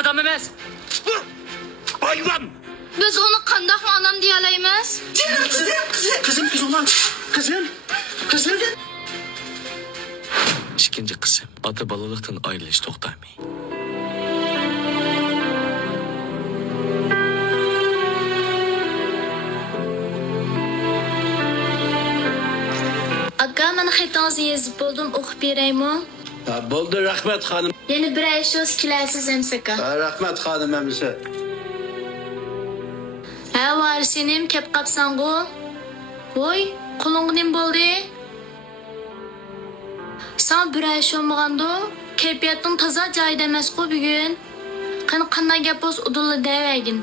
dadam emas. Hayvan! Biz onu qandaq anam deyə alaymiz? Kızım. İkinci kısım. Ata balalıktan ayrılış toxtamayı. Aka, mana xətanızı yazıb buldum, oxub verəymi? Buldu Rahmet Hanım. Yəni bir ay şoz kiləsiz əmsəka. Rahmet Hanım emsi. Hə, var senim, kep qapsan qo. Oy, qulunğu nim boldu? Sen bir ay şolmağandı, keyfiyyatın taza cayda emas qo bugün. Qanday gap boz udullu dəvəgin.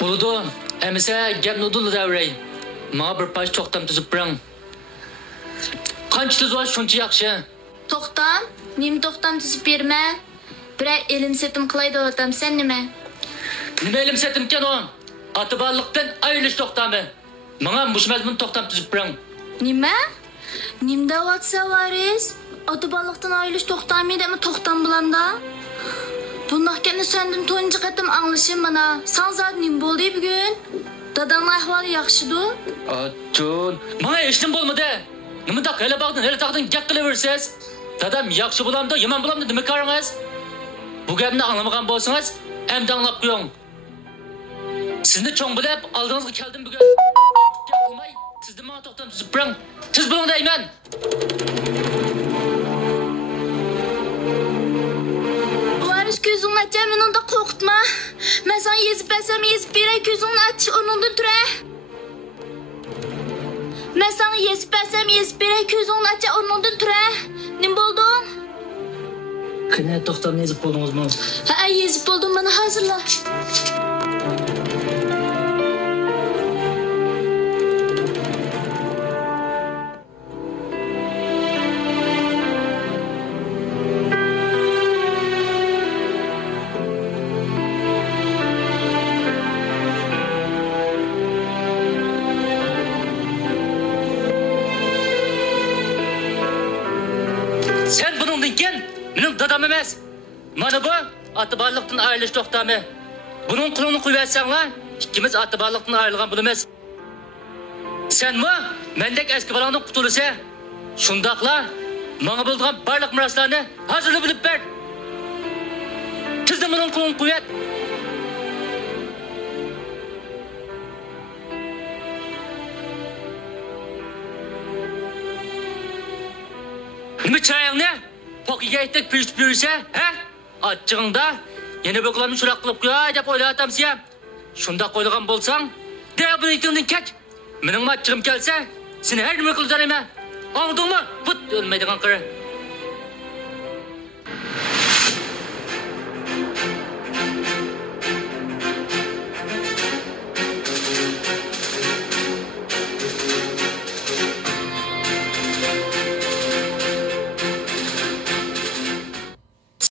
Buludu, əmisə gəpni udullu dəvrəy. Mağa bir paş toxtam tüzüb bıram. Qanç tüz var şunca yaxşı. Toxtam? Nim toxtam tüzüb vermə. Bir ay elin setim qılaydı otam, sen nime? Nima elim setimken o? Atı ballıqdan ayrılış toxtamı. Mağa muşmazmın toxtam tüzüb bıram. Nime? Nimde vatsa variz? Atı balıqdan ayrılış toxtamı demi toxtam bulanda? Bundaqkeni senden tonuncu qatım anlaşım bana. San zat nim boldu bugün? Dadanın ahvalı yaxşıdı? Atun, mağa eştim bolmadı. Nima da hele bağdın, hele tağdın gek qılaversiz. Dadam yaxşı bulamdı, yaman bulamdı demek karınız. Bu gapni anlamagan bolsanız, emdi anlap qo'ying. Sizni cho'ng bilib, oldingizga keldim bugun. Gap qilmay, sizni menga to'xtam tuzib biring. Siz buning deyman. Varis ko'zingni acha, meni unda qo'rqitma. Men sana yezib bersam, yezib beray, ko'zingni ach, o'rningdan tura. Men sana yezib bersam, yezib beray, ko'zingni acha, o'rningdan tura. Nim bo'lding? Qani to'xtamni yezib qo'ydingizmi? Ha, yezib bo'ldim, mana hozirla. Sen buningdan keyin mening dadam emas. Mana bu atı ballıqdan ayrılış toxtamı. Bunun qulunu qo'yversanglar, ikkimiz atı ballıqdan ayrılgan bo'lamiz. Senmi mendek eski balangdan qutulsa, shundaqla menga bo'lgan barliq miroslarni hozirla bilib ber. Tizim bunun qulunu qo'yat. Nima çayыңni? Pokiga aytib pishib yursa, ha? Achchig'ingda yana bo'qlarni shuraq qilib qo'yay deb o'ylatam sen. Shunda qo'yilgan bo'lsang, deb buni ikkining kech. Mening achchig'im kelsa, seni har nima qilib zarayman. Anladingmi? But o'lmaydigan qiri.